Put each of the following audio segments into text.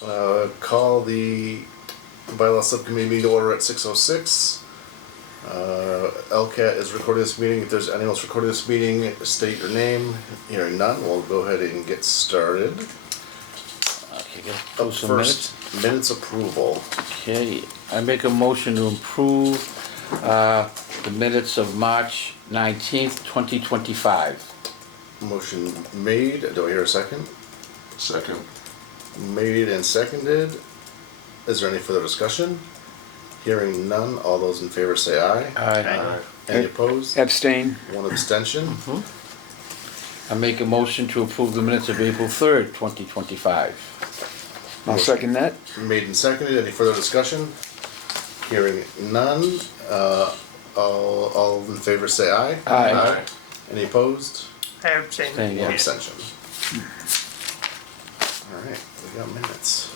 Call the bylaw subcommittee meeting to order at 6:06. LCAT is recording this meeting. If there's anyone else recording this meeting, state your name. Hearing none, we'll go ahead and get started. Okay, get Up approve some first, minutes approval. Okay, I make a motion to approve the minutes of March 19th, 2025. Motion made. Do I hear a second? Second. Made and seconded. Is there any further discussion? Hearing none, all those in favor say aye. Aye. Any opposed? Abstain. One abstention. I make a motion to approve the minutes of April 3rd, 2025. I'll second that. Made and seconded. Any further discussion? Hearing none, all in favor say aye. Aye. Any opposed? I abstain. Abstain, One yeah. abstention. All right, we got minutes.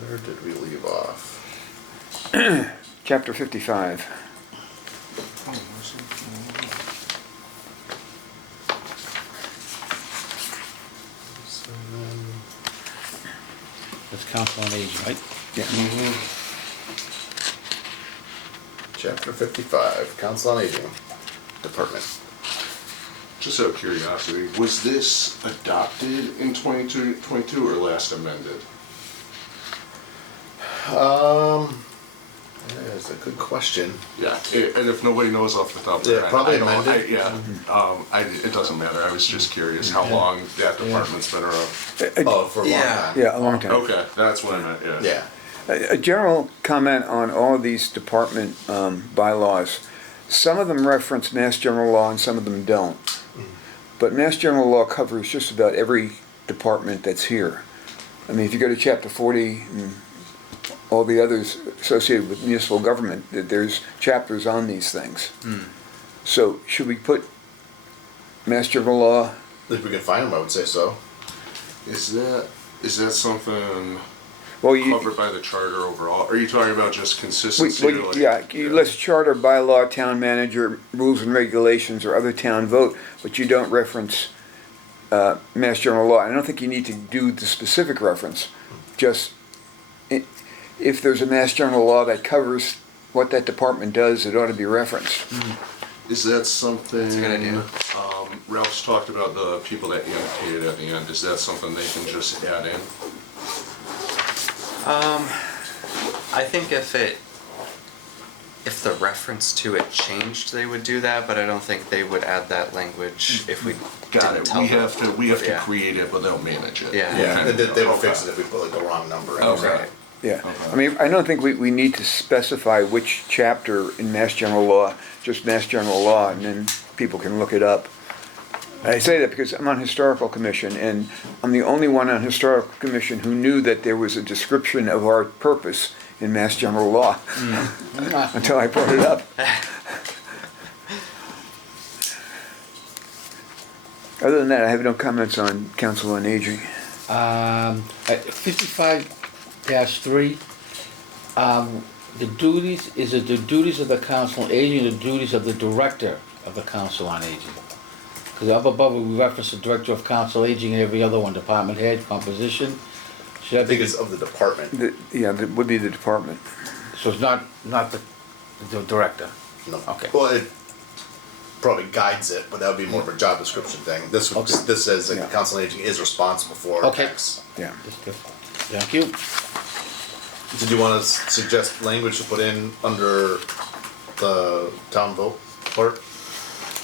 Where did we leave off? Chapter 55. That's council on aging, right? Yeah. Chapter 55, Council on Aging Department. Just out of curiosity, was this adopted in 22 or last amended? That's a good question. Yeah, and if nobody knows off the top of their Yeah, head, probably I don't- amended. it doesn't matter. I was just curious how long that department's been around. Oh, for a long time. Yeah, a long time. Okay, that's what I meant. Yeah. Yeah. A general comment on all of these department bylaws. Some of them reference Mass General Law and some of them don't. But Mass General Law covers just about every department that's here. I mean, if you go to Chapter 40 and all the others associated with municipal government, there's chapters on these things. So should we put Mass General Law? If we can find them, I would say so. Is that something Well, you, covered by the charter overall? Are you talking about just consistency? or like- yeah, you list charter, bylaw, town manager, rules and regulations, or other town vote, but you don't reference Mass General Law. I don't think you need to do the specific reference. Just if there's a Mass General Law that covers what that department does, it ought to be referenced. Is that something? That's a good idea. Ralph's talked about the people that annotated at the end. Is that something they can just add in? I think if the reference to it changed, they would do that, but I don't think they would add that language if we Got didn't it. tell We them. have to Yeah. create it, but they'll manage it. Yeah. Yeah, Okay. they will Okay. fix it if we put like the wrong number in. Okay. Yeah, I mean, I don't think we need to specify which chapter in Mass General Law, just Mass General Law, and then people can look it up. I say that because I'm on Historical Commission, and I'm the only one on Historical Commission who knew that there was a description of our purpose in Mass General Law, until I brought it up. Other than that, I have no comments on Council on Aging. At 55-3, the duties, is it the duties of the council on aging or the duties of the director of the council on aging? Because up above, we reference the director of council aging and every other one, department head, composition. Should I I think be, it's of the department. That would be the department. so it's not the director? No. Okay. Well, it probably guides it, but that would be more of a job description thing. This would, Okay. this says that the Yeah. council on aging is responsible for Okay. X. Yeah. Thank you. Did you want to suggest language to put in under the town vote part?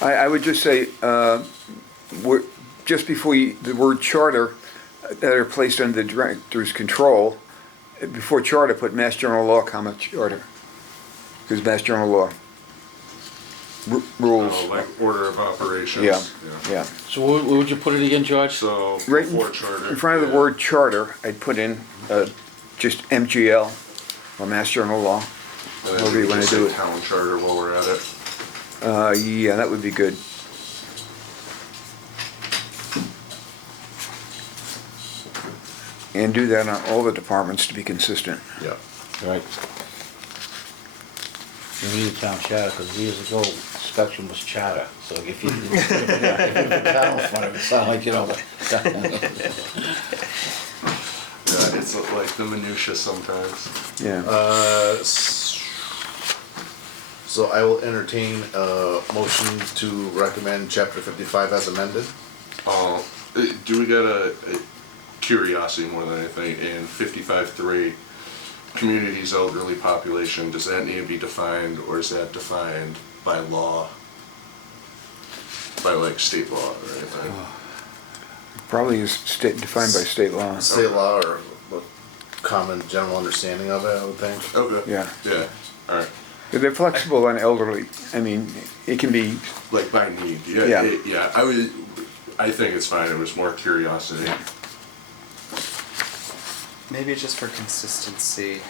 I would just say, just before the word charter that are placed under the director's control, before charter, put Mass General Law, comma, charter. Because Mass General Law rules. Like order of operations. Yeah, yeah. So where would you put it again, George? So Right before charter. in front of the yeah. word charter, I'd put in just MGL, or Mass General Law. And then however you we wanna just do say it. Town charter while we're at it. Yeah, that would be good. And do that on all the departments to be consistent. Yeah. Right. We need a town charter, because years ago, spectrum was charter, so if you put the town in front of it, it sound like, you know. Yeah, it's like the minutia sometimes. Yeah. So I will entertain a motion to recommend chapter 55 as amended. Do we got a curiosity more than anything, in 55.3, communities elderly population, does that need to be defined, or is that defined by law? By like state law or anything? Probably is defined by state law. State law or a common general understanding of it, I would think. Okay. Yeah. Yeah, alright. They're flexible on elderly. I mean, it can be, Like by need, yeah, Yeah. yeah, I think it's fine, it was more curiosity. Maybe just for consistency,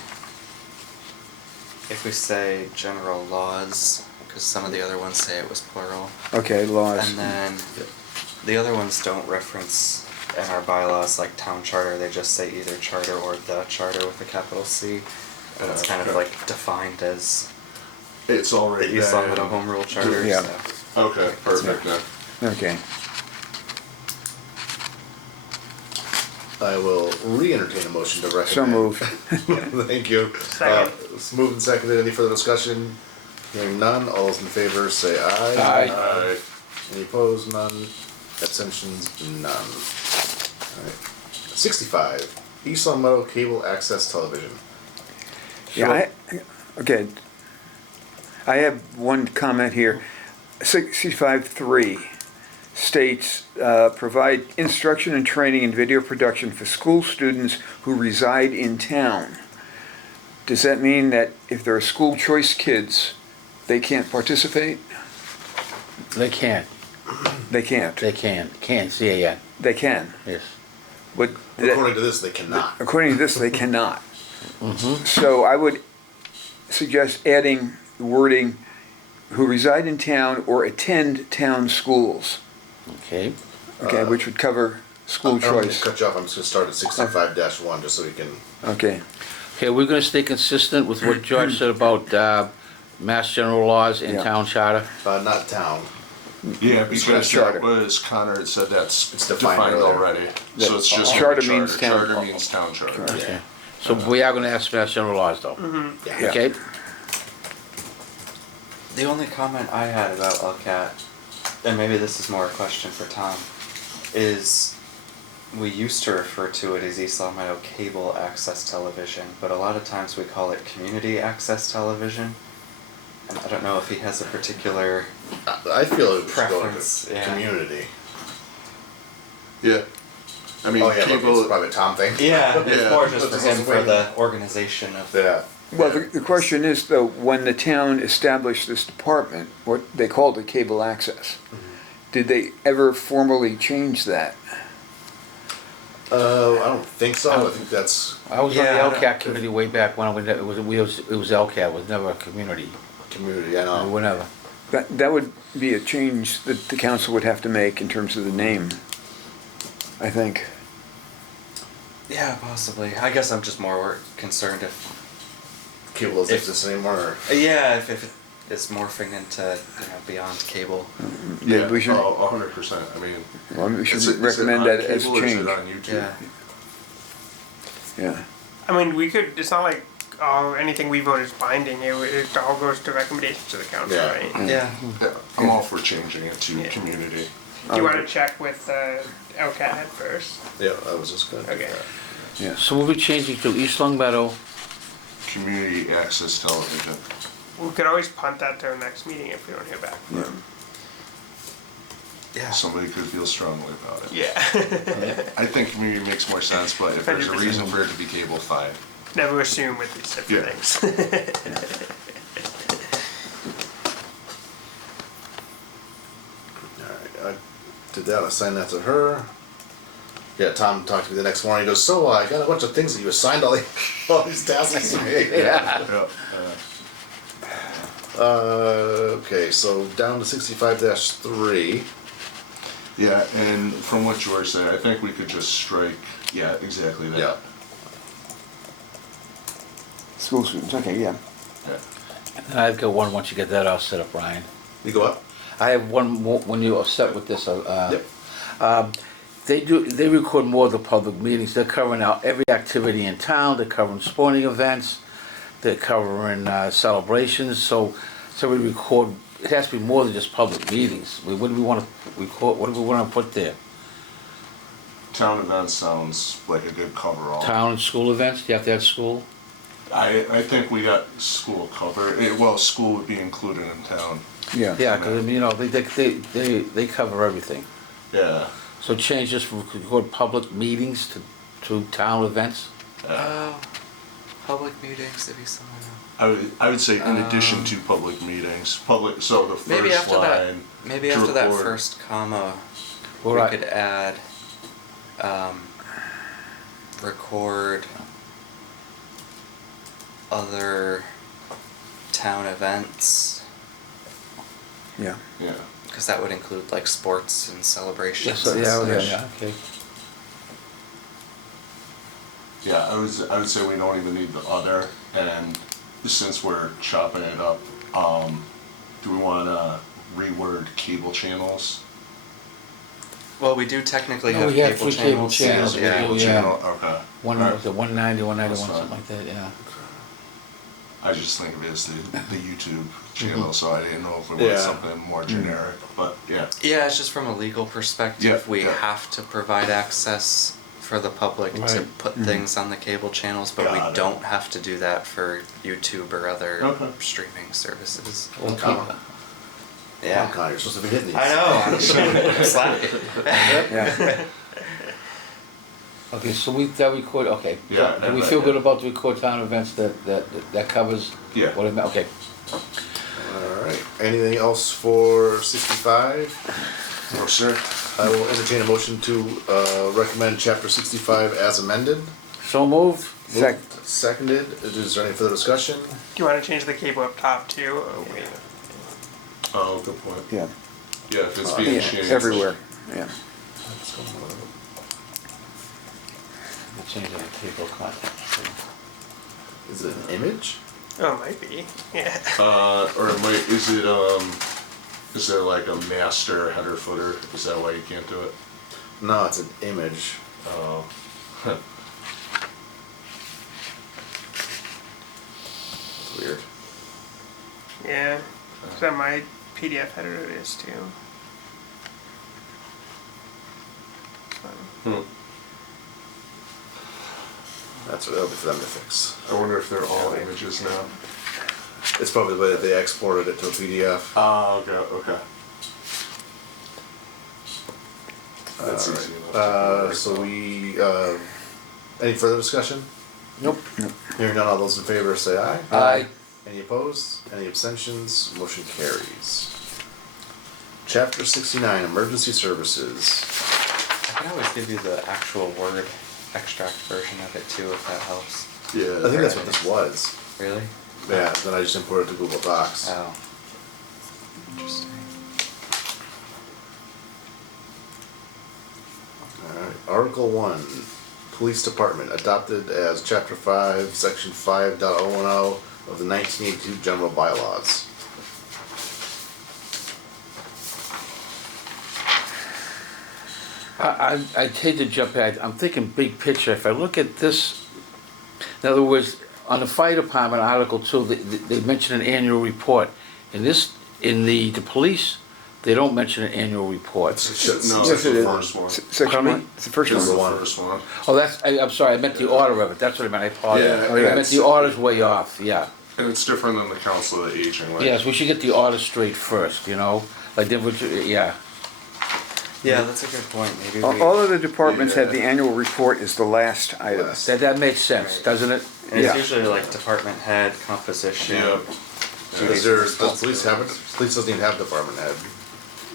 if we say general laws, because some of the other ones say it was plural, okay, laws. and then the other ones don't reference in our bylaws like town charter, they just say either charter or the charter with a capital C, and it's kind of Okay. like defined as It's the already East Long been- Meadow Home Rule Charter, Yeah. so. Okay, perfect then. Okay. I will re-entertain a motion to recommend. So moved. Thank you. Second. It's moved and seconded. Any further discussion? Hearing none, all those in favor say aye. Aye. Aye. Any opposed? None. Abstentions? None. Alright. 65, East Long Meadow Cable Access Television. Yeah, okay. I have one comment here. 65.3 states, provide instruction and training in video production for school students who reside in town. Does that mean that if there are school choice kids, they can't participate? They can't, They can't. can't see it yet, They can. yes. But that- According to this, they cannot. according to this, they cannot. So I would suggest adding the wording, who reside in town or attend town schools, Okay, okay, which would cover school I'm gonna choice. cut you off. I'm just gonna start at 65-1, just so we can. Okay, okay, we're gonna stay consistent with what George said about, mass general laws and Yeah. town charter. Not town. Yeah, because charter. that was, Connor had said that's It's defined defined earlier. already. That So it's just charter charter. means town. Charter means town charter. Okay, so we are gonna ask mass general laws though, Yeah. okay? The only comment I had about LCAT, and maybe this is more a question for Tom, is we used to refer to it as East Long Meadow Cable Access Television, but a lot of times we call it Community Access Television. And I don't know if he has a particular, I feel it should go Preference, into yeah. community. Yeah. I mean, Oh yeah, but cable, it's probably a Tom thing. yeah, it's Yeah. more just for That's him just for way- the organization of. Yeah. well, the question is though, when the town established this department, what they called it cable access, did they ever formally change that? I don't think so. I think that's I was Yeah, on the LCAT committee way back when, it was LCAT, it was never a community, community. I know. whatever. That would be a change that the council would have to make in terms of the name, I think. Yeah, possibly. I guess I'm just more concerned if, Cable doesn't If- exist anymore. yeah, if it is morphing into, beyond cable. Yeah, yeah, we should, 100%. I mean, well, we should is it recommend on that as cable or is it change. on YouTube? Yeah. Yeah, I mean, we could, it's not like, anything we vote is binding, it all goes to recommendations to the council, Yeah. right? Yeah. Yeah, I'm all for changing it to Yeah. community. Do you wanna check with, LCAT first? Yeah, I was just gonna. do Okay. that. yeah. So we'll be changing to East Long Meadow, Community access television. We could always punt that to our next meeting if we don't hear back from them. Yeah. Somebody could feel strongly about it. Yeah. I think community makes more sense, but if there's a 100%. reason for it to be cable, fine. Never assume with these types of Yeah. things. Alright, I did that. I signed that to her. Yeah, Tom talked to me the next morning. He goes, "So I got a bunch of things that you assigned all these tasks to me." yeah. Yeah. Okay, so down to 65-3. Yeah, and from what George said, I think we could just strike, yeah, exactly that. Yeah. School students, okay, yeah. Yeah. And I've got one, once you get that all set up, Ryan. You go up? I have one more, when you're set with this, Yep. they record more of the public meetings. They're covering out every activity in town, they're covering sporting events, they're covering celebrations, so we record, it has to be more than just public meetings. What do we wanna record, what do we wanna put there? Town events sounds like a good coverall. Town and school events, do you have to have school? I think we got school covered. Well, school would be included in town. Yeah. Yeah, cause I mean, you know, they cover everything. Yeah. So change this from record public meetings to town events? Public meetings, maybe someone else. I would say in addition to public meetings, so the first Maybe after that, line. maybe to after that record- first comma, Well, we right. could add, record other town events, Yeah. Yeah. because that would include like sports and celebrations. and Yeah, such. okay. Yeah, I would say we don't even need the other, and since we're chopping it up, do we wanna reword cable channels? Well, we do technically No, have we have cable three cable channels. channels, Yeah. Cable yeah. channel, okay. One, Alright. was it 190, 191, That's something fine. like that, yeah. I just think of it as the YouTube channel, so I didn't know if we Yeah. wanted something more generic, but yeah. Yeah, it's just from a legal perspective, Yeah, we yeah. have to provide access for the public to Right. put things on the cable channels, but we Got it. don't have to do that for YouTube or other Okay. streaming services. We'll keep- Come Yeah. on, Connor, you're supposed to be hitting these. I know, I'm slacking. Yeah. Okay, so that record, okay. Yeah, Do we right, feel yeah. good about the record town events that covers? Yeah. What I meant, okay. Alright, anything else for 65? No, sir. I will entertain a motion to recommend chapter 65 as amended. So moved? Sec- Seconded, is there any further discussion? Do you want to change the cable up top too? Oh, wait. Oh, good point. Yeah. Yeah, if it's being Yeah. changed. Everywhere. Yeah. We'll change that to cable content. Is it an image? Oh, it might be. Yeah. Or is there like a master header footer? Is that why you can't do it? No, it's an image. Oh. It's weird. Yeah. Is that my PDF header? It is too. Hmm. That's what it'll be for them to fix. I wonder if they're all images now. It's probably the way that they exported it to a PDF. Oh, okay. That's easy enough. So we, any further discussion? Nope. Hearing none, all those in favor say aye. Aye. Any opposed? Any abstentions? Motion carries. Chapter 69, Emergency Services. I can always give you the actual Word extract version of it too, if that helps. Yeah. I think that's what this was. Really? Yeah, then I just imported it to Google Docs. Oh. Interesting. Alright, Article 1, Police Department, adopted as Chapter 5, Section 5.010 of the 1982 General Bylaws. I'd hate to jump ahead, I'm thinking big picture, if I look at this, in other words, on the fire department, Article 2, they mention an annual report. In the police, they don't mention an annual report. No, Yes, that's the it is. first one. Section Pardon me? one. It's the first Just one. the one. first one. Oh, I'm sorry, I meant the order of it, that's what I meant, I apologize. Yeah, oh, yeah, I meant the order's way off, yeah. And it's different than the Council of Aging, right? Yes, we should get the order straight first, you know, like, then yeah. Yeah, that's a good point. Maybe we. All of the departments have the Yeah. annual report as the last item. Last. That makes sense, Right. doesn't it? And it's Yeah. usually like department head, composition. Yeah. Does police have it? Police doesn't even have department head.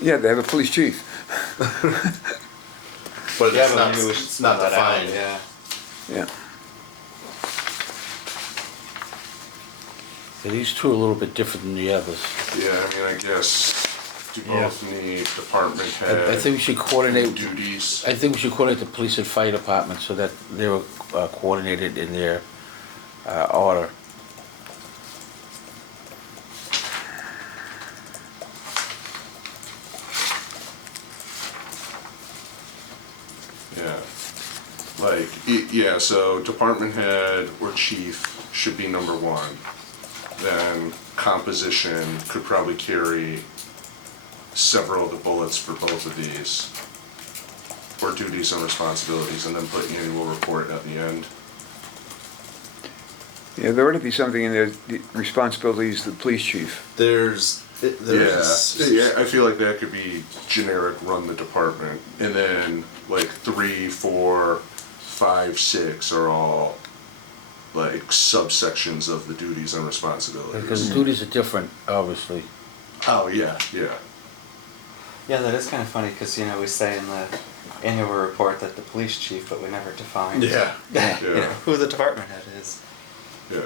Yeah, they have a police chief. But Yeah, it's but not, maybe we should it's not spell that out, defined. Yeah. Yeah. Yeah, these two are a little bit different than the others. Yeah, I mean, I guess do both need department head I think we should coordinate, duties. I think we should coordinate the police and fire department so that they're coordinated in their order. Yeah. Like, yeah, so department head or chief should be number one. Then composition could probably carry several of the bullets for both of these. Or duties and responsibilities, and then put annual report at the end. Yeah, there ought to be something in there, the responsibilities of the police chief. There's Yeah, I feel like that could be generic, run the department. And then like 3, 4, 5, 6 are all like subsections of the duties and responsibilities. Because the duties are different, obviously. Oh, yeah, yeah. Yeah, that is kind of funny because we say in the annual report that the police chief, but we never define Yeah. who the department head is. Yeah.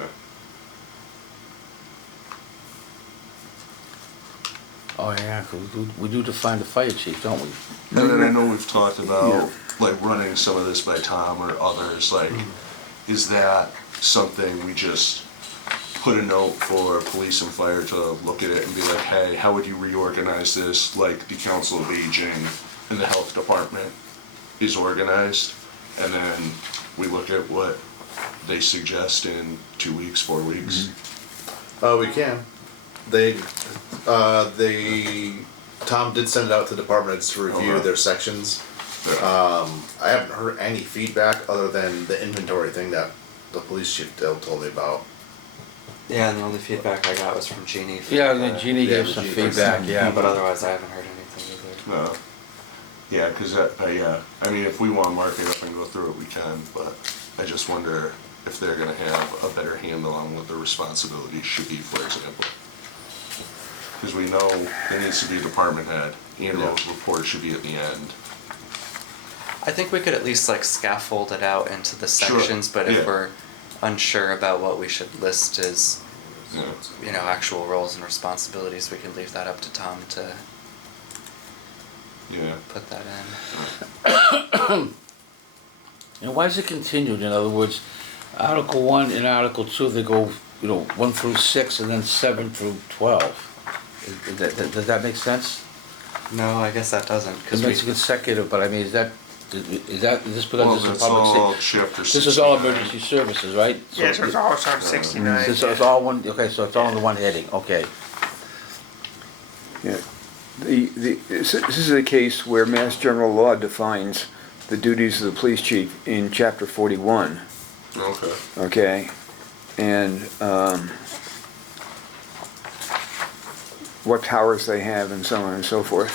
Oh, yeah, 'cause we do define the fire chief, don't we? And then I know we've talked about like running some of this by Tom or others, like, is that something we just put a note for police and fire to look at it and be like, hey, how would you reorganize this like the council of aging and the health department is organized? And then we look at what they suggest in 2 weeks, 4 weeks. We can. Tom did send it out to department heads to review their sections. Yeah. I haven't heard any feedback other than the inventory thing that the police chief told me about. Yeah, and the only feedback I got was from Jeannie. Yeah, and then Jeannie Yeah, gave the some Jeannie feedback, first. yeah. But otherwise, I haven't heard anything either. No. Yeah, because I mean, if we want to mark it up and go through it, we can, but I just wonder if they're going to have a better handle on what their responsibilities should be, for example. Because we know there needs to be a department head, annual report should be at the end. I think we could at least like scaffold it out into the Sure, sections, but if yeah. we're unsure about what we should list as, Yeah. actual roles and responsibilities, we can leave that up to Tom to Yeah. put that in. And why is it continued? In other words, Article 1 and Article 2, they go, 1 through 6 and then 7 through 12. Does that make sense? No, I guess that doesn't, It because makes it consecutive, but I mean, is this because Well, this is that's public all safety? chapter This is all 69. emergency services, right? Yeah, so it's all on 69. So it's all one, okay, so it's all in the one heading, okay. Yeah. This is a case where Mass General Law defines the duties of the police chief in chapter 41, Okay. okay? And what powers they have and so on and so forth.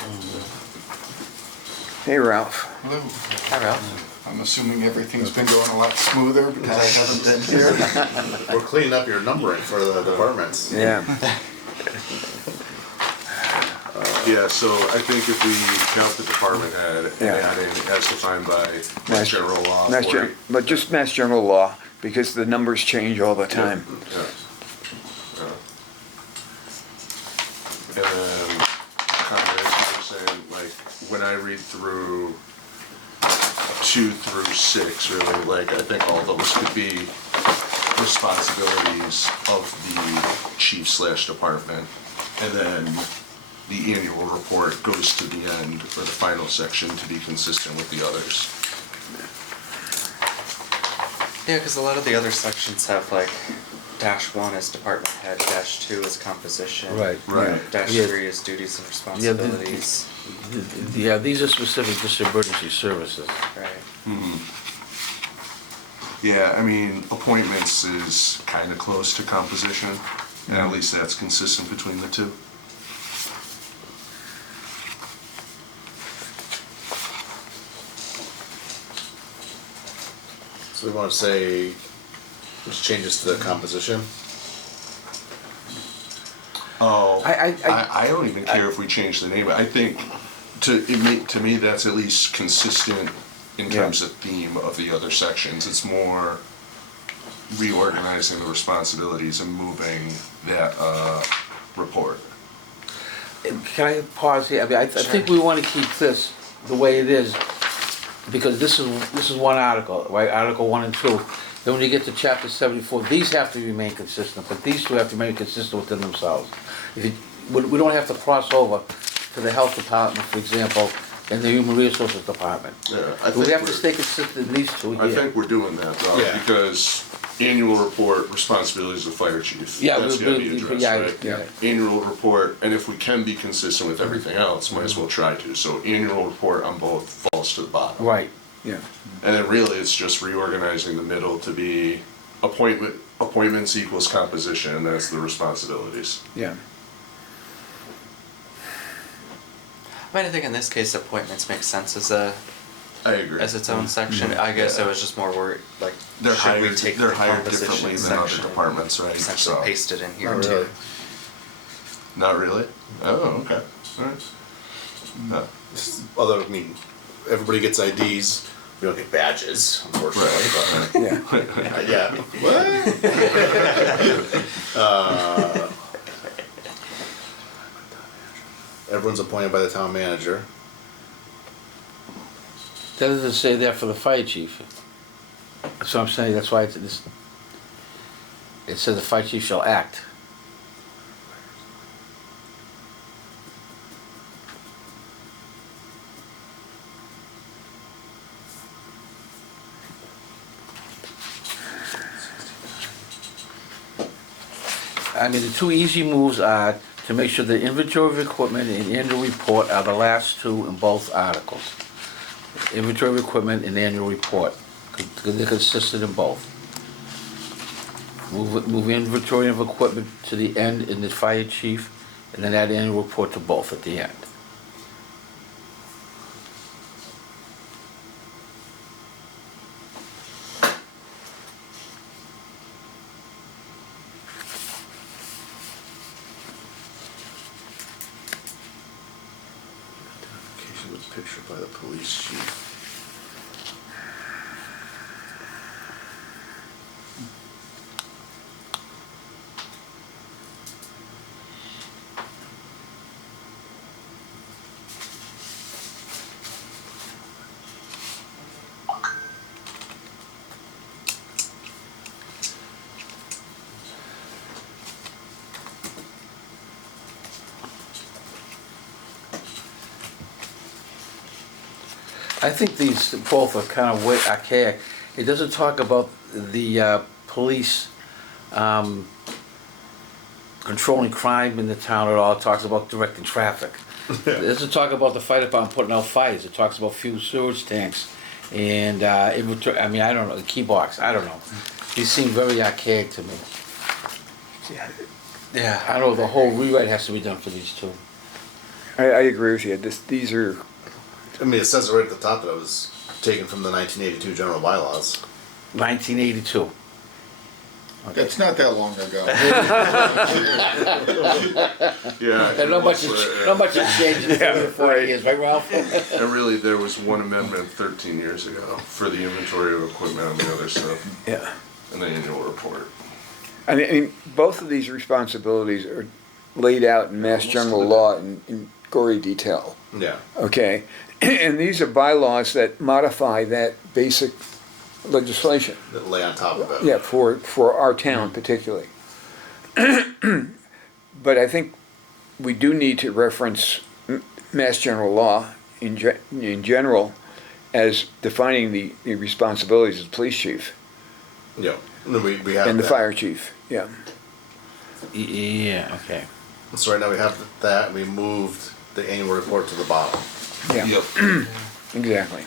Hey, Ralph. Hello. Hi, Ralph. I'm assuming everything's been going a lot smoother because I haven't been here. We're cleaning up your numbering for the departments. Yeah. Yeah, so I think if we count the department head and Yeah. add in as defined by Mass- general law. Mass or- But just Mass General Law, because the numbers change all the time. Yeah. Yeah. And then, kind of as you were saying, like, when I read through 2 through 6, really, like, I think all those could be responsibilities of the chief/department. And then the annual report goes to the end, or the final section, to be consistent with the others. Yeah, because a lot of the other sections have like -1 is department head, -2 is composition. Right. Right. Yeah. -3 is duties and Yeah, responsibilities. Yeah, these are specific just emergency services. Right. Yeah, I mean, appointments is kind of close to composition, and at least that's consistent between the two. So we want to say, just changes to the composition. Oh, I- I don't even care if we change the name. I think to me that's at least consistent in terms of theme of the other sections. It's more reorganizing the responsibilities and moving that report. Can I pause here? I mean, I think we want to keep this the way it is, because this is one article, right? Article 1 and 2. Then when you get to chapter 74, these have to remain consistent, but these two have to remain consistent within themselves. We don't have to cross over to the health department, for example, and the Human Resources Department. Yeah, I Do we think have to stay consistent in these two here? I think we're doing that though, Yeah. because annual report, responsibilities of fire chief. Yeah, That's gotta be addressed, yeah, right? yeah. Annual report, and if we can be consistent with everything else, might as well try to. So annual report on both falls to the bottom. Right. Yeah. And then really, it's just reorganizing the middle to be appointments equals composition, and that's the responsibilities. Yeah. I mean, I think in this case, appointments make sense as I agree. its own section. I guess I was just more worried, like, They're should we hired, take they're the hired composition differently than other section departments, right? essentially So- paste it in here Not too? really. Not really? Oh, okay. Alright. No. Although, I mean, everybody gets IDs. We don't get badges, unfortunately. Yeah. But, yeah. What? Everyone's appointed by the town manager. That doesn't say that for the fire chief. That's what I'm saying, that's why this, it says the fire chief shall act. I mean, the two easy moves are to make sure the inventory of equipment and annual report are the last two in both articles. Inventory of equipment and annual report, because they're consistent in both. Move inventory of equipment to the end in the fire chief, and then add annual report to both at the end. Identification was pictured by the police chief. I think these both are kind of way archaic. It doesn't talk about the police controlling crime in the town at all. It talks about directing traffic. It doesn't talk about the fire department putting out fires. It talks about fuel storage tanks and inventory. I mean, I don't know, the key box. I don't know. These seem very archaic to me. Yeah. I don't know, the whole rewrite has to be done for these two. I agree with you. These are, I mean, it says right at the top that it was taken from the 1982 general bylaws. 1982. That's not that long ago. Yeah. And not much has changed in 30 or 40 years, right, Ralph? And really, there was one amendment 13 years ago for the inventory of equipment and the other stuff, yeah. and the annual report. I mean, both of these responsibilities are laid out in Mass General Law in gory detail, Yeah. okay? And these are bylaws that modify that basic legislation. That lay on top of it. Yeah, for our town particularly. But I think we do need to reference Mass General Law in general as defining the responsibilities of the police chief Yeah. And then we have and the that. fire chief, yeah. Yeah, okay. So right now we have that. We moved the annual report to the bottom. Yeah, Yep. exactly.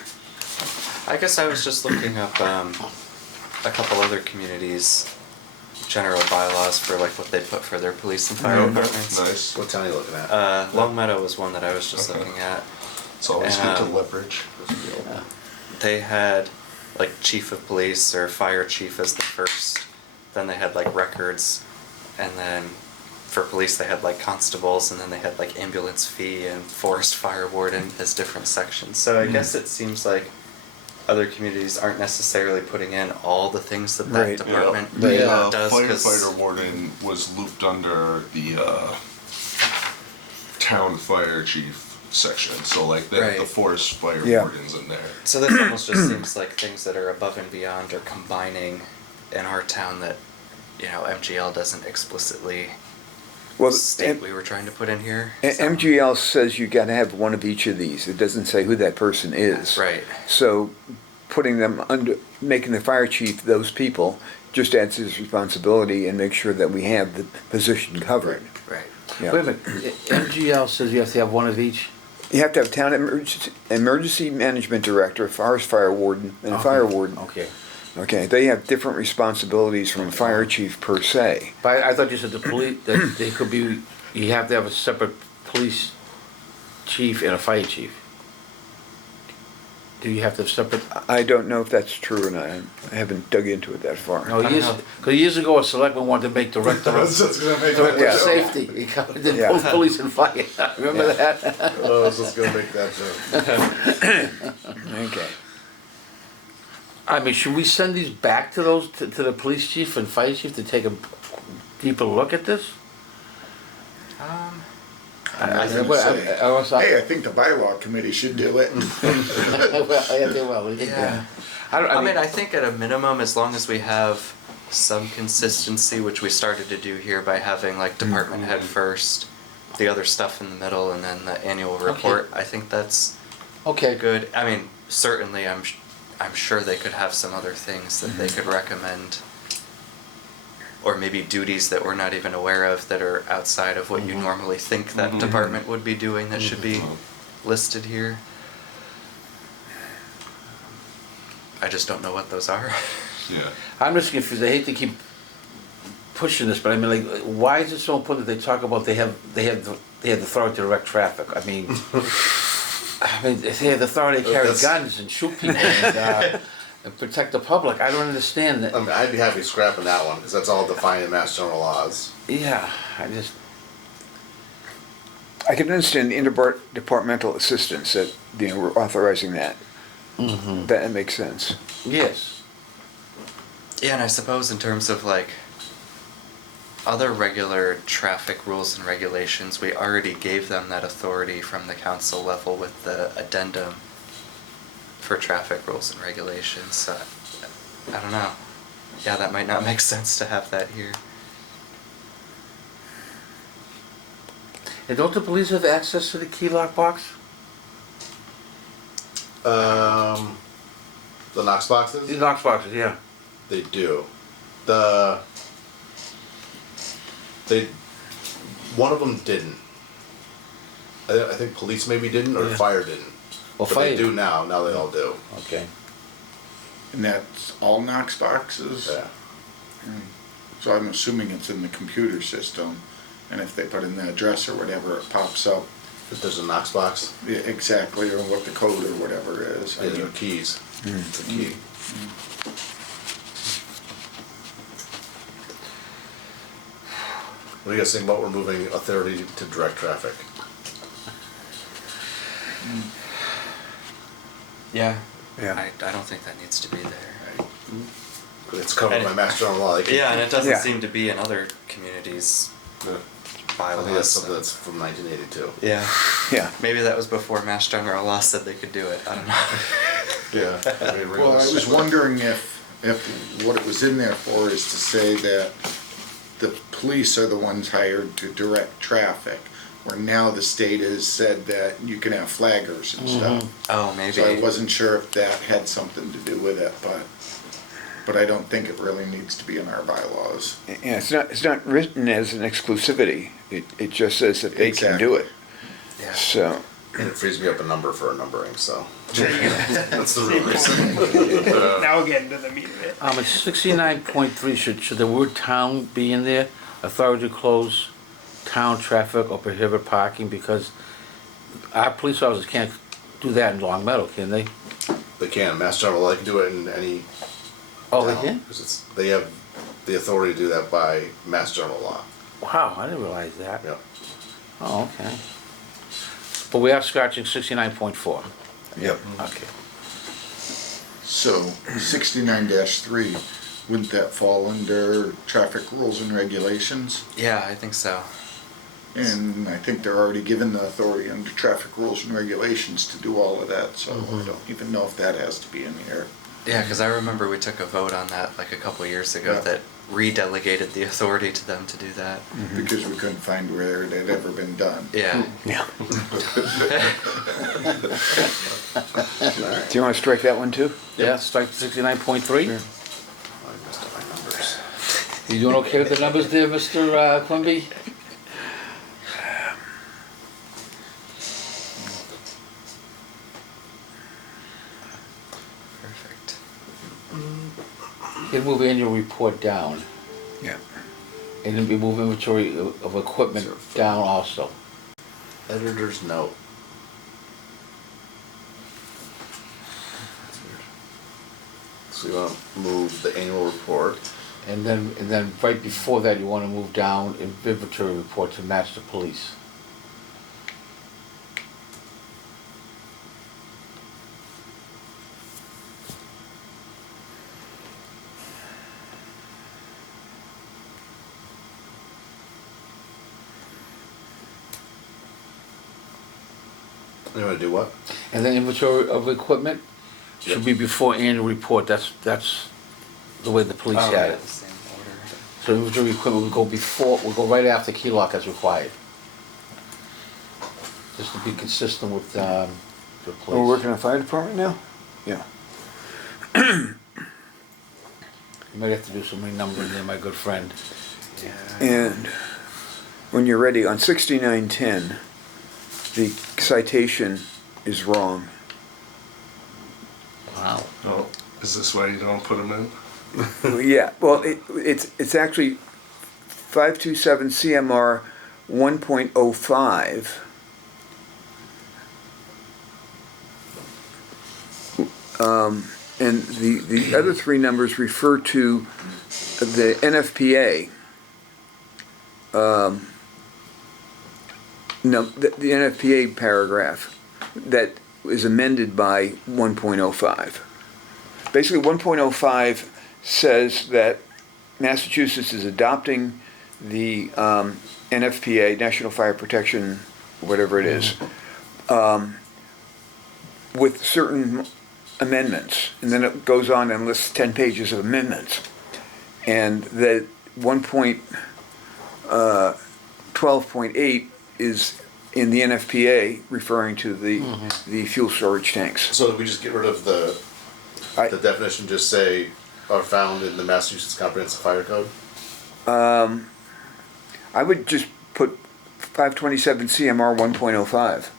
I guess I was just looking up a couple other communities' general bylaws for like what they put for their police and fire departments. Nice. What town are you looking at? Long Meadow was one that I was just Okay. looking at. It's always And, good to leverage. They had like chief of police or fire chief as the first. Then they had like records, and then for police they had like constables, and then they had like ambulance fee and forest fire warden as different sections. So I guess it seems like other communities aren't necessarily putting in all the things that Right. department The does. 'Cause- firefighter warden was looped under the town fire chief section, so like the Right. forest fire Yeah. wardens in there. So this almost just seems like things that are above and beyond or combining in our town that, you know, MGL doesn't explicitly Well, state we were trying to put in here. MGL says you gotta have one of each of these. It doesn't say who that person is. Right. So putting them under, making the fire chief those people just adds his responsibility and make sure that we have the position covered. Right. Yeah. Wait a minute, MGL says you have to have one of each? You have to have town emergency management director, forest fire warden, and a fire warden. Okay. Okay, they have different responsibilities from fire chief per se. But I thought you said the police, that they could be, you have to have a separate police chief and a fire chief. Do you have to have separate? I don't know if that's true or not. I haven't dug into it that far. No, I don't know. because years ago, a selectman wanted to make director I was of, just gonna make director that of joke. safety. He covered the Yeah. both police and fire. Remember Yeah. that? Oh, I was just gonna make that joke. Okay. I mean, should we send these back to those, to the police chief and fire chief to take a deeper look at this? I was gonna say, hey, I think the bylaw committee should do it. Well, yeah, they will. Yeah. I I mean, I think at a minimum, as long as we have some consistency, which we started to do here by having like department head first, the other stuff in the middle, and then the annual report, I think that's okay, good. I mean, certainly, I'm sure they could have some other things that they could recommend, or maybe duties that we're not even aware of that are outside of what you normally think that department would be doing that should be listed here. I just don't know what those are. Yeah. I'm just confused. I hate to keep pushing this, but I mean, like, why is it so important that they talk about they have the authority to direct traffic? I mean, they have the authority to carry That's- guns and shoot people and protect the public. I don't understand that. I mean, I'd be happy scrapping that one, because that's all defined in Mass General laws. Yeah, I just. I can understand interdepartmental assistance that, we're authorizing that. That makes sense. Yes. Yeah, and I suppose in terms of like other regular traffic rules and regulations, we already gave them that authority from the council level with the addendum for traffic rules and regulations. So I don't know. Yeah, that might not make sense to have that here. And don't the police have access to the key lock box? The Knox boxes? The Knox boxes, yeah. They do. One of them didn't. I think police maybe didn't, or Yeah. fire didn't. Well, But fire. they do now they all do. Okay. And that's all Knox boxes? Yeah. So I'm assuming it's in the computer system, and if they put in the address or whatever, it pops up. If there's a Knox box, Yeah, exactly, or what the code or whatever is. I yeah, they're mean, keys. It's a key. What do you guys think about removing authority to direct traffic? Yeah. Yeah. I don't think that needs to be there. It's covered by Mass General law. They can- Yeah, and it doesn't Yeah. seem to be in other communities' Yeah. I bylaws. think that's so- something that's from 1982. Yeah. Yeah. Maybe that was before Mass General Law said they could do it. I don't know. Yeah. I mean, Well, I was realistically. wondering if what it was in there for is to say that the police are the ones hired to direct traffic, where now the state has said that you can have flaggers and stuff. Oh, maybe. So I wasn't sure if that had something to do with it, but I don't think it really needs to be in our bylaws. Yeah, it's not written as an exclusivity. It just says that they can do it. Yeah. So, And it frees me up a number for numbering, so. That's the real reason. Now we're getting to the meat of it. It's 69.3, should the word town be in there? Authority to close town traffic or prohibit parking, because our police officers can't do that in Long Meadow, can they? They can. Mass General law, they can do it in any. Oh, they town, can? 'cause they have the authority to do that by Mass General law. Wow, I didn't realize that. Yep. Oh, okay. But we are scratching 69.4. Yep. Okay. So 69-3, wouldn't that fall under traffic rules and regulations? Yeah, I think so. And I think they're already given the authority under traffic rules and regulations to do all of that, so I don't even know if that has to be in here. Yeah, because I remember we took a vote on that like a couple years ago Yeah. that re-delegated the authority to them to do that. Because we couldn't find where it had ever been done. Yeah. Yeah. Do you want to strike that one too? Yeah, strike 69.3. I messed up my numbers. You doing okay with the numbers there, Mr. Quimby? Perfect. You move annual report down, Yeah. and then we move inventory of equipment down also. Editor's note. So you want to move the annual report. And then right before that, you wanna move down inventory report to match the police. You want to do what? And then inventory of equipment should Yep. be before annual report, that's the way the police Oh, had yeah, it. the same order. So inventory equipment will go right after key lock as required. Just to be consistent with, the police. We're working on fire department now? Yeah. You might have to do some renumbering there, my good friend. Yeah. And when you're ready, on 6910, the citation is wrong. Wow. Oh, is this why you don't put them in? Yeah, well, it's actually 527 CMR 1.05. And the other three numbers refer to the NFPA. No, the NFPA paragraph that is amended by 1.05. Basically, 1.05 says that Massachusetts is adopting the NFPA, National Fire Protection, whatever it is, with certain amendments. And then it goes on and lists 10 pages of amendments. And the 1.12.8 is in the NFPA referring to the fuel storage tanks. So did we just get rid of the I- definition, just say, are found in the Massachusetts Comprehensive Fire Code? I would just put 527 CMR 1.05.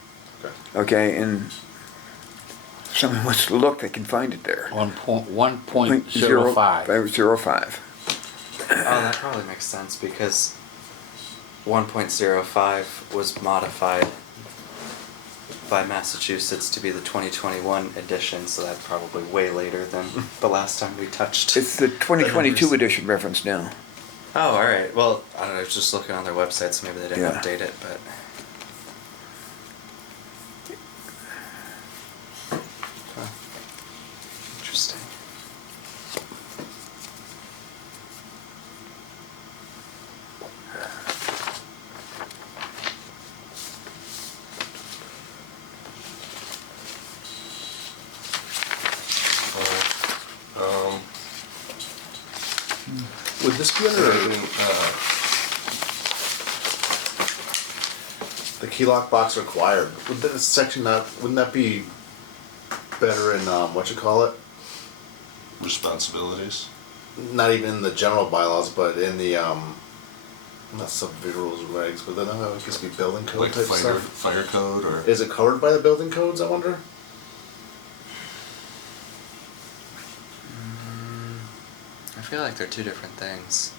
Okay. Okay, and if someone wants to look, they can find it there. 1.05. 505. Oh, that probably makes sense because 1.05 was modified by Massachusetts to be the 2021 edition, so that's probably way later than the last time we touched. It's the 2022 edition reference now. Oh, alright. Well, I don't know, I was just looking on their website, so maybe they didn't Yeah. update it, but. Huh. Interesting. Would this be under the key lock box required? Would that section not? Wouldn't that be better in what you call it? Responsibilities. Not even in the general bylaws, but in the not subdivision rules and regs, but then I guess be building code Like type fire, stuff. fire code or? Is it covered by the building codes? I wonder. I feel like they're two different things.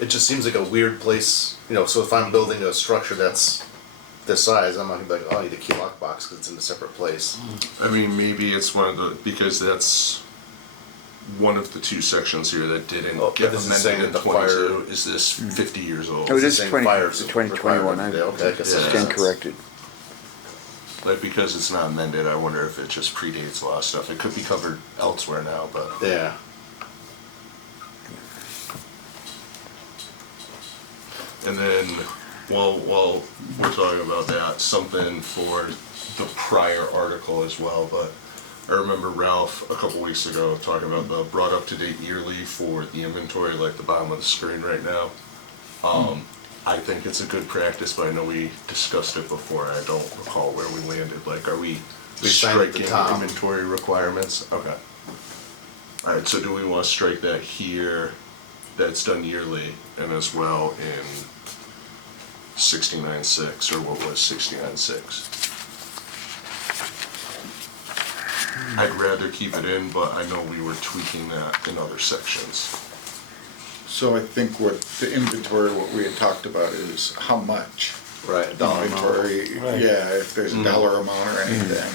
It just seems like a weird place, you know. So if I'm building a structure that's this size, I'm not gonna be like, oh, I need a key lock box because it's in a separate place. I mean, maybe it's one of the, because that's one of the two sections here that didn't Oh, get but this is saying amended in that the fire- 22. Is this 50 years old? Oh, it It's is the same 20 fire 2021. requirement. Yeah, okay, I guess that Yeah. makes Stand sense. corrected. Like, because it's not amended, I wonder if it just predates a lot of stuff. It could be covered elsewhere now, but. Yeah. And then, while we're talking about that, something for the prior article as well, but I remember Ralph a couple weeks ago talking about the brought up to date yearly for the inventory, like the bottom of the screen right now. I think it's a good practice, but I know we discussed it before. I don't recall where we landed. Like, are we We signed it to striking Tom. inventory requirements? Okay. All right. So do we want to strike that here? That's done yearly, and as well in 69.6, or what was 69.6? I'd rather keep it in, but I know we were tweaking that in other sections. So I think what the inventory, what we had talked about is how much. Right, dollar amount. Inventory, Right. yeah, if there's a dollar amount or anything.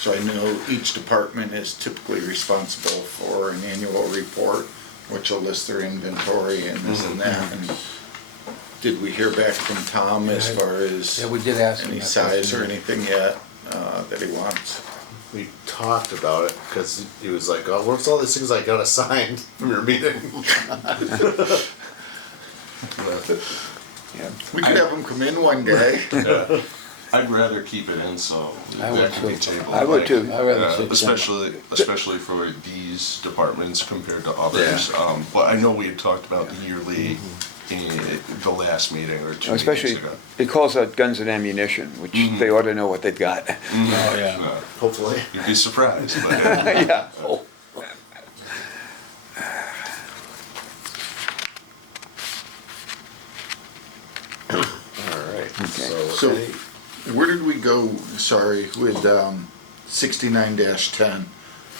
So I know each department is typically responsible for an annual report, which will list their inventory and this and that. And did we hear back from Tom as far as Yeah, we did ask him any that size question. or anything yet that he wants? We talked about it, cause he was like, oh, what's all these things I gotta sign from your meeting? Yeah. We could have him come in one day. I'd rather keep it in, so I would that can be too. tabled. I would like, too. I'd rather sit down. especially for these departments compared to others. But I know we had talked about the yearly in the last meeting or 2 Especially, meetings ago. it calls out guns and ammunition, which they ought to know what they've got. Oh, yeah. Hopefully. You'd be surprised, but Yeah. Oh. Alright, So so, any- where did we go, sorry, with 69-10?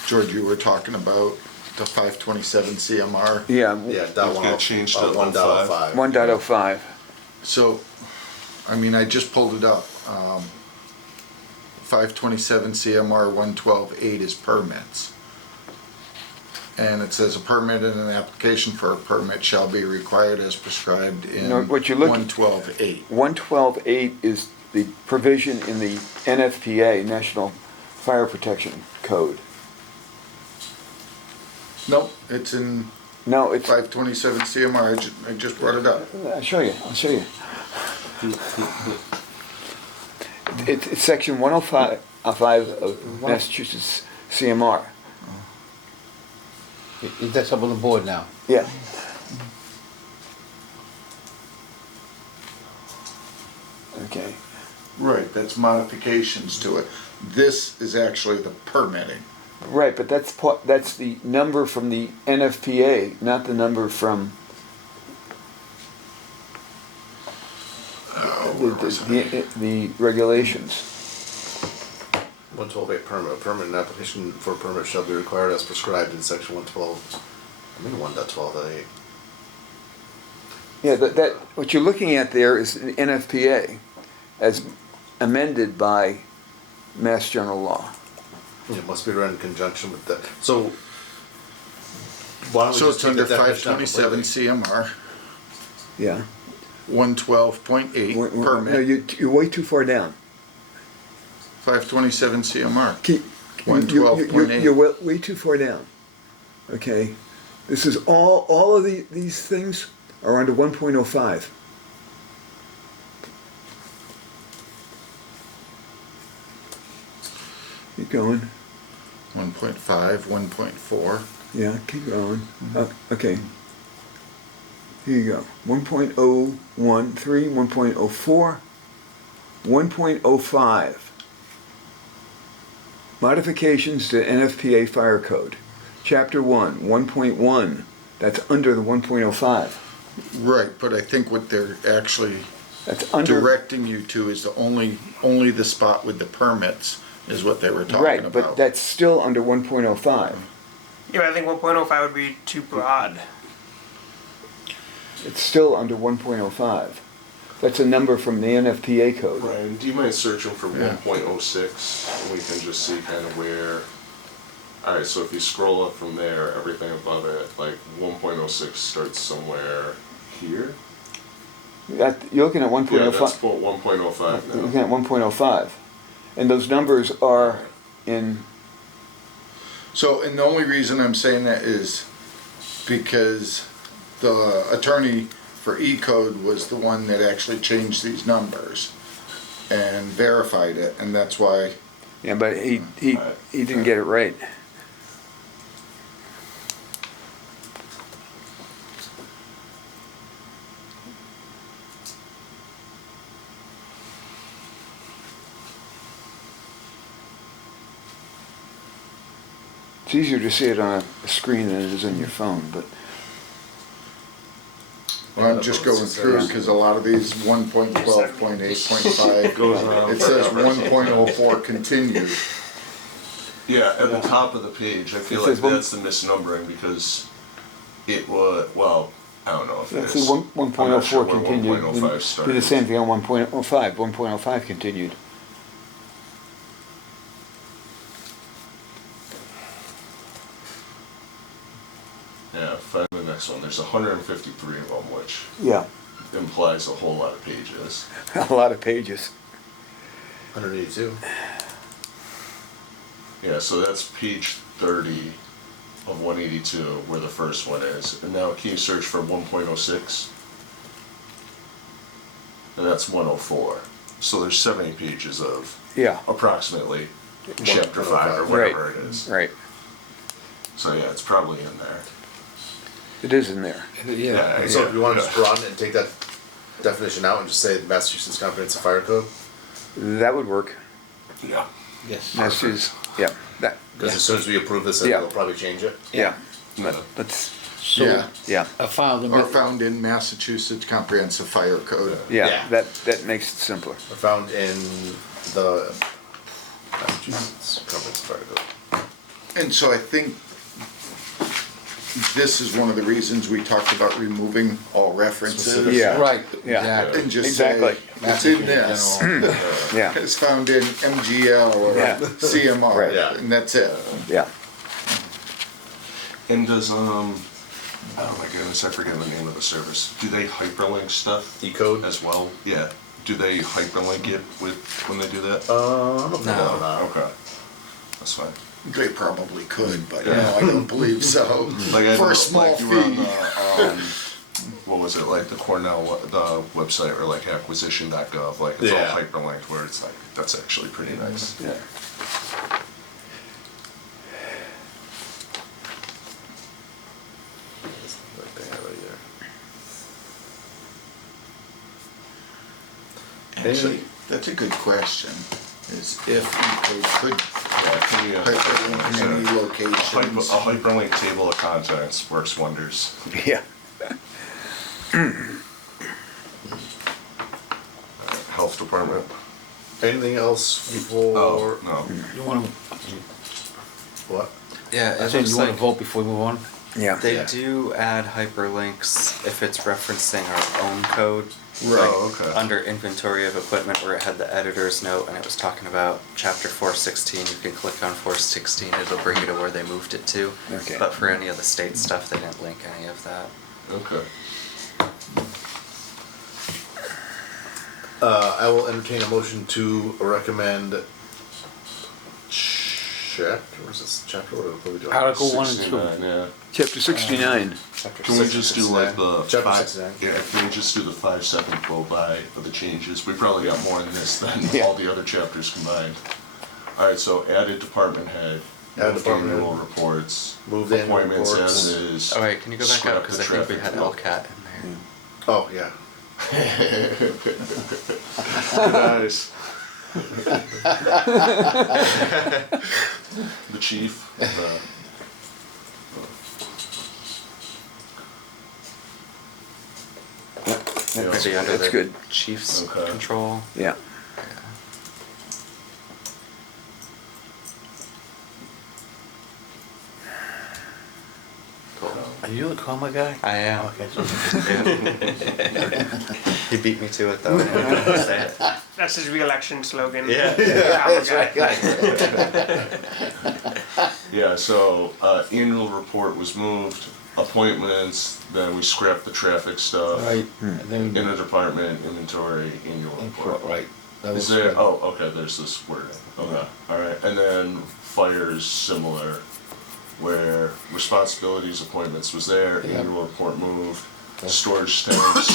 George, you were talking about the 527 CMR. Yeah, yeah, dot We've one, got changed to 1.05. 1.05. So, I mean, I just pulled it up. 527 CMR 112.8 is permits. And it says a permit and an application for a permit shall be required as prescribed in No, what you're looking- 112.8. 112.8 is the provision in the NFPA, National Fire Protection Code. Nope, it's in No, it's, 527 CMR, I just brought it up. I'll show you. It's section 105 of Massachusetts CMR. That's up on the board now. Yeah. Okay. Right, that's modifications to it. This is actually the permitting. Right, but that's the number from the NFPA, not the number from the regulations. 112.8 permit, a permit and application for a permit shall be required as prescribed in section 112, I mean 1.12.8. Yeah, that what you're looking at there is the NFPA as amended by Mass General Law. It must be read in conjunction with that, so. Why don't we So just it's take under the definition out 527 completely? CMR, Yeah. 112.8 No, permit, you're way too far down. 527 CMR. Keep, 112.8. you're way too far down. Okay? This is all of these things are under 1.05. Keep going. 1.5, 1.4. Yeah, keep going. Okay. Here you go. 1.013, 1.04, 1.05. Modifications to NFPA Fire Code. Chapter 1, 1.1. That's under the 1.05. Right, but I think what they're actually That's under. directing you to is only the spot with the permits is what they were talking Right, about. but that's still under 1.05. Yeah, but I think 1.05 would be too broad. It's still under 1.05. That's a number from the NFPA code. Ryan, do you mind searching for Yeah. 1.06? And we can just see kind of where. All right, so if you scroll up from there, everything above it, like 1.06 starts somewhere here. You're looking at 1.05. Yeah, that's about 1.05 You're now. looking at 1.05. And those numbers are in, So, and the only reason I'm saying that is because the attorney for E-code was the one that actually changed these numbers and verified it, and that's why Yeah, but he Alright. didn't get it right. It's easier to see it on a screen than it is on your phone, but Well, I'm just going through, because a lot of these 1.12.8.5, Goes on it says forever. 1.04 continued. Yeah, at the top of the page, I feel It like says one- that's the misnumbering because it was, well, I don't know if it yeah, is. see, 1.04 I'm not sure where continued. 1.05 Do started. the same thing on 1.05. 1.05 continued. Yeah, find the next one. There's 153 of them, which Yeah, implies a whole lot of pages. a lot of pages. 182. Yeah, so that's page 30 of 182, where the first one is. And now can you search for 1.06? And that's 104. So there's 70 pages of Yeah, approximately chapter 5 or Right. whatever it is. right. So yeah, it's probably in there. It is in there. Yeah. So if you want to yeah. just broaden it and take that definition out and just say Massachusetts Comprehensive Fire Code, That would work. Yeah. Yes. That's just, yeah, that, because as soon as we approve this, Yeah. we'll probably change it. yeah. Yeah. Let's, So, Yeah. yeah, I found Or them, found in Massachusetts Comprehensive Fire Code. yeah, Yeah. that makes it simpler. Are found in the Massachusetts Comprehensive Fire Code. And so I think this is one of the reasons we talked about removing all references. Yeah. right, Yeah. exactly. And just Exactly. say, it's in this. Yeah, It's found in MGL or Yeah. CMR, Right. Yeah. and that's it. yeah. And does oh my goodness, I forget the name of the service. Do they hyperlink stuff E-code? as well? Yeah. Do they hyperlink it with when they do that? I don't think No. no. Okay. That's fine. They probably could, but Yeah. no, I don't believe so. Like I For know, a small like you were on fee. the, what was it, like the Cornell, the website, or like acquisition.gov, like it's Yeah. all hyperlinked where it's like, that's actually pretty nice. Yeah. Right there, right there. Actually, that's a good question, is if you could Yeah, can you, hyperlink in any a locations. hyperlink table of contents works wonders. Yeah, Health department? Anything else before? Oh, no. You wanna, What? Yeah, I it said looks you wanna like vote before we move on? yeah. they Yeah. do add hyperlinks if it's referencing our own code. Oh, okay. Under inventory of equipment where it had the editor's note and it was talking about chapter 416, you can click on 416, it'll bring you to where they moved it to. Okay. But for any of the state stuff, they didn't link any of that. Okay. I will entertain a motion to recommend chapter, where's this chapter, what are we doing? Article 1 and 2. 69, yeah. Chapter 69. Can we just do like the Chapter five, 69. yeah, can we just do the 5-second blow by of the changes? We probably got more in this than Yeah. all the other chapters combined. Alright, so added department head, Added moved department annual head. reports, Moved annual appointments reports. as is. Oh wait, can you go back scrap up, because the I think we traffic had flow. LCAT in there. Oh, yeah. Nice. The chief, That's, See, under that's the good. Chief's Okay. control. Yeah. Cool. Are you the comma guy? I am. Okay, so. He beat me to it though. I didn't have to say it. That's his re-election slogan. Yeah. That's yeah, so, annual report was moved, appointments, then we scrapped the traffic stuff. Right, and then we In the department, inventory, annual report. right. That Is was there, good. oh, okay, there's this wording, okay, alright, and then fire is similar, where responsibilities, appointments was there, Yeah. annual report moved, storage tanks,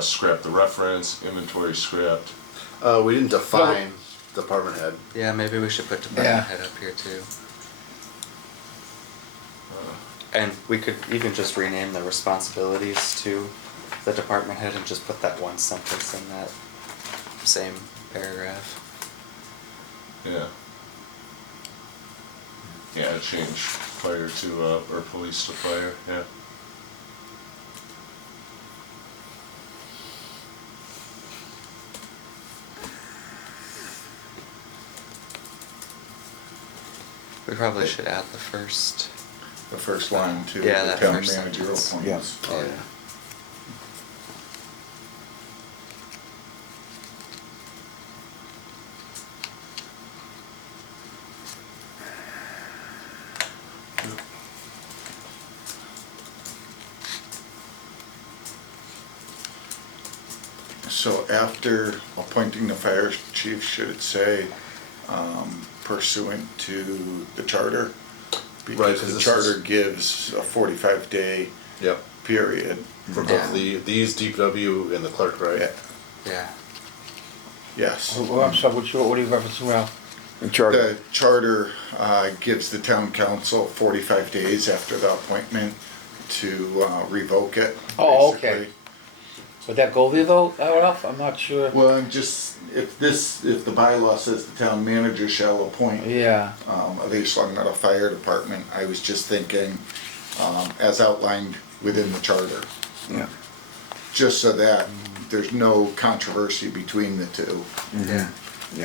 scrapped the reference, inventory scrapped. We didn't define department head. Yeah, maybe we should put department Yeah. head up here too. And we could even just rename the responsibilities to the department head and just put that one sentence in that same paragraph. Yeah. Yeah, change fire to, or police to fire, yeah. We probably should add the first. The first line to Yeah, the that town first manager sentence. appointments. Oh, yeah. So after appointing the fire chief, should it say pursuant to the charter? Right, Because 'cause the this charter is- gives a 45-day Yep. period. For both these DPW and the clerk, right? Yeah. Yeah. Yes. Oh, I'm sorry, what are you referencing, Ralph? The charter. The charter gives the town council 45 days after the appointment to revoke it. Oh, okay. basically. Would that go there though, Ralph? I'm not sure. Well, I'm just, if the bylaw says the town manager shall appoint Yeah, of East Long Meadow Fire Department, I was just thinking, as outlined within the charter, Yeah. just so that there's no controversy between the two. Yeah.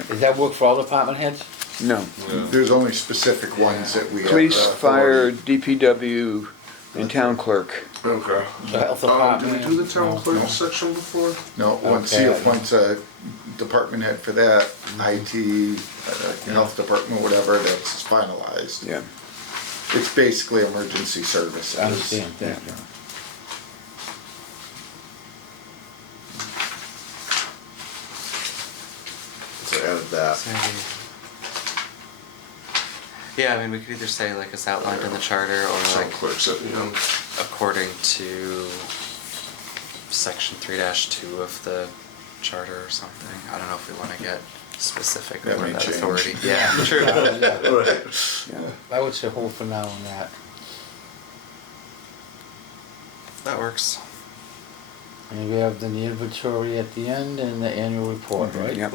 does that work for all department heads? No. There's only specific ones that we have. Police, authority. fire, DPW, and town clerk. Okay. The health Did department? we do the town No. clerk section before? No, once he Okay. appoints a department head for that, IT, health department, whatever, that's finalized. Yeah. It's basically emergency services. I understand, thank you. So I added that. Yeah, I mean, we could either say like it's outlined in the charter or Town like clerks at the end. according to section 3-2 of the charter or something. I don't know if we want to get specific That with may that change. authority. Yeah, true. Right. Yeah. I would say hold for now on that. That works. And we have then the inventory at the end and the annual report, right? Yep.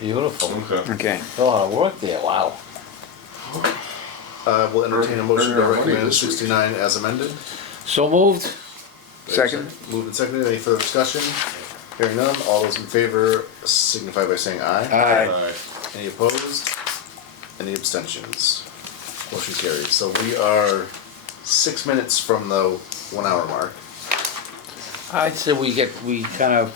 Beautiful. Okay. Okay. A lot of work there, wow. We'll entertain a motion to Earning our money recommend this week. 69 as amended. So moved? Second. Moved and seconded. Any further discussion? Hearing none. All those in favor signify by saying aye. Aye. Any opposed? Any abstentions? Motion carries. So we are 6 minutes from the 1 hour mark. I'd say we kind of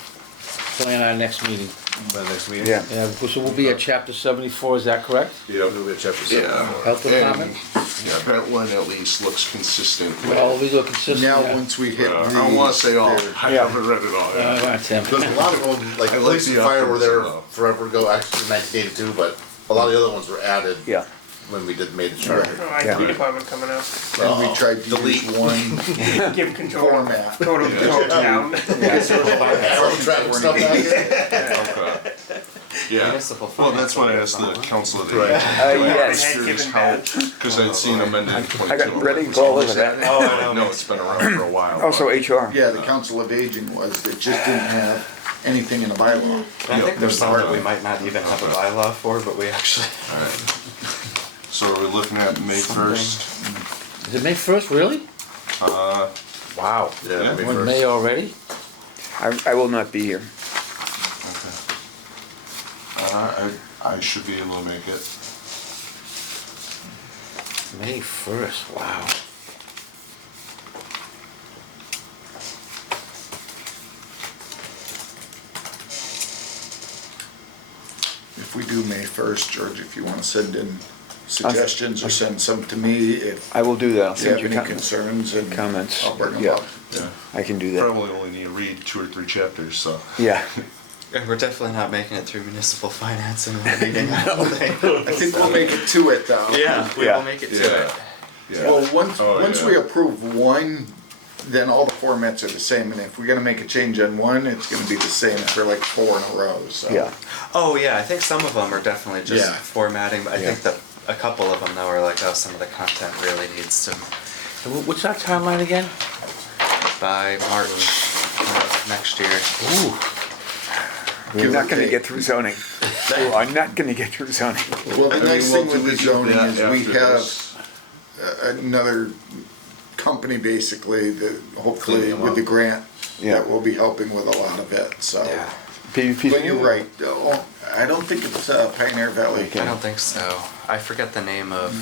plan our next meeting. By the next meeting. Yeah. Yeah, so we'll be at chapter 74, is that correct? Yep. We'll be at chapter Yeah. 74. Health department? Yeah, that one at least looks consistent. Well, we look consistent. Now, yeah. once we hit I these, don't wanna say all, they're- I Yeah. haven't read it all yet. All right, Tim. There's a lot of them, like I like police and the fire were there optimism, though. forever ago, actually in 1982, but a lot of the other ones were added Yeah. when we made the charter. Oh, IT Yeah. department coming up. and we tried to Delete. use one Give control. format. Total town. All the traffic stuff back here. Okay. Yeah, Municipal well, that's why I finance asked the is council of Right. aging. Yes. I was curious how, because I'd seen amended 22. I got ready to go with that. Oh, I know. No, it's been around for a while. Also but- HR. Yeah, the council of aging was, that just didn't have anything in the bylaw. And I think there's some that we might not even have a bylaw for, but we actually. Alright. So are we looking at May 1st? Is it May 1st, really? Wow. Yeah, Yeah. May We're in 1st. May already? I will not be here. I should be able to make it. May 1st, wow. If we do May 1st, George, if you want to send in suggestions or send some to me, if I will do that. I'll you send have you any com- concerns, and comments. I'll bring them Yeah. up. Yeah. I can do that. Probably only need to read 2 or 3 chapters, so. Yeah. And we're definitely not making it through municipal finance in one meeting, I don't think. I think we'll make it to it, though. Yeah, we Yeah. will make it to Yeah. it. Yeah. Well, once Oh, once yeah. we approve one then all the formats are the same, and if we're gonna make a change on one, it's gonna be the same for like 4 in a row, so. Yeah, Oh yeah, I think some of them are definitely just Yeah. formatting, but I Yeah. think that a couple of them though are like, oh, some of the content really needs some What's that timeline again? by March next year. Ooh. we're not gonna get through zoning. We are not gonna get through zoning. Well, the I mean, nice we'll thing with do the zoning that is we after have this. another company basically that hopefully Cleaning them with the up. grant Yeah. that will be helping with a lot of it, so. Yeah. PVPC. But you're right, I don't think it's Pioneer Valley. Okay. I don't think so. I forget the name of.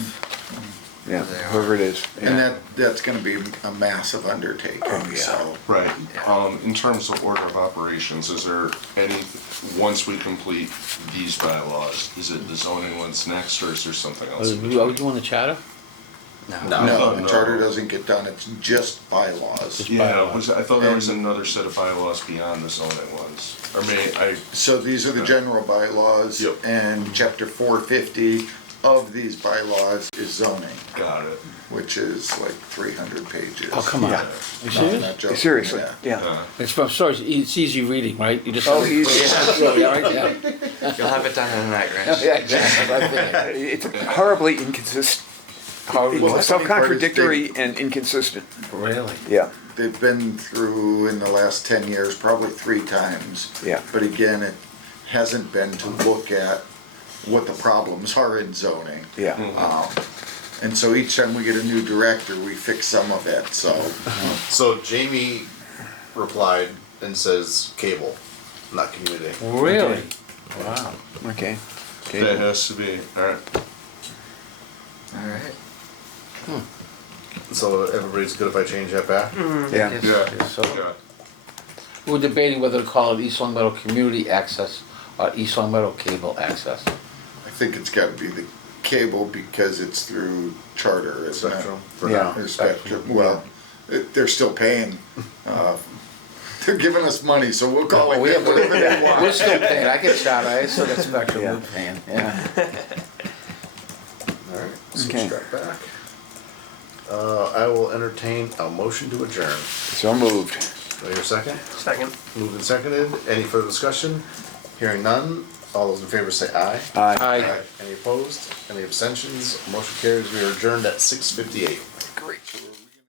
Yeah, They are. whoever it is. And that's gonna be a massive undertaking, Oh, yeah. so. Right. Yeah. In terms of order of operations, is there any, once we complete these bylaws, is it the zoning ones next, or is there something else? Are we doing the charter? No. No. No, no. the charter doesn't get done, it's just bylaws. Just Yeah, bylaws. I thought there was And- another set of bylaws beyond the zoning ones. Or I, So these are the general bylaws, Yep. and chapter 450 of these bylaws is zoning, got it. which is like 300 pages. Oh, come on. Yeah. You No, serious? not joking, Seriously, yeah. yeah. I'm sorry, it's easy reading, right? You just. Oh, easy. Yeah, right, yeah. You'll have it done in a night, Rich. Yeah, exactly. I figured. It's horribly inconsistent, Horrible. Well, it's the funny part is self-contradictory and inconsistent. Really? Yeah, They've been through in the last 10 years, probably 3 times. Yeah. But again, it hasn't been to look at what the problems are in zoning. yeah. And so each time we get a new director, we fix some of it, so. So Jamie replied and says cable, not community. Really? Wow. Okay. That Okay. has to be, alright. Alright. So everybody's good if I change that back? Yeah. Yeah, So, yeah. we're debating whether to call it East Long Meadow Community Access or East Long Meadow Cable Access. I think it's gotta be the cable because it's through charter, isn't it? Spectrum for Yeah. now. Or Spectrum, well, they're still paying, they're giving us money, so we'll call it We're whatever they want. still paying, I get shot, I still get Spectrum, Yeah. we're paying, yeah. Alright, Okay. switch that back. I will entertain a motion to adjourn. So moved. Do I hear a second? Second. Moved and seconded. Any further discussion? Hearing none. All those in favor say aye. Aye. Aye. Any opposed? Any abstentions? Motion carries. We are adjourned at 6:58. Great.